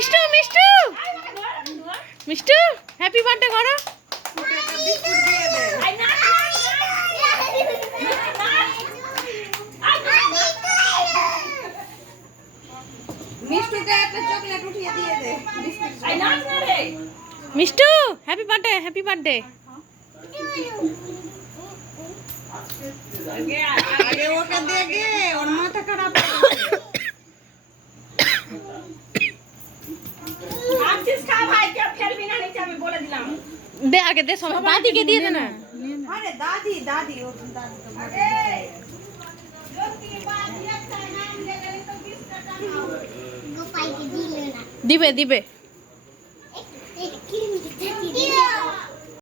Mishtu Mishtu Mishtu happy birthday করো। মিষ্টুকে একটা চকলেট উঠিয়ে দিয়ে দে। Mishtu happy birthday happy birthday. আগে ওকে দে গে, ওর মাথা খারাপ হয়ে গেছে। আছিস খা ভাই, কে ফেলবি না নিচে, আমি বলে দিলাম। দে আগে দে, সবাই দাদিকে দিয়ে দে না। আরে দাদি দাদি ও দাদি তো বলে দিবে দিবে।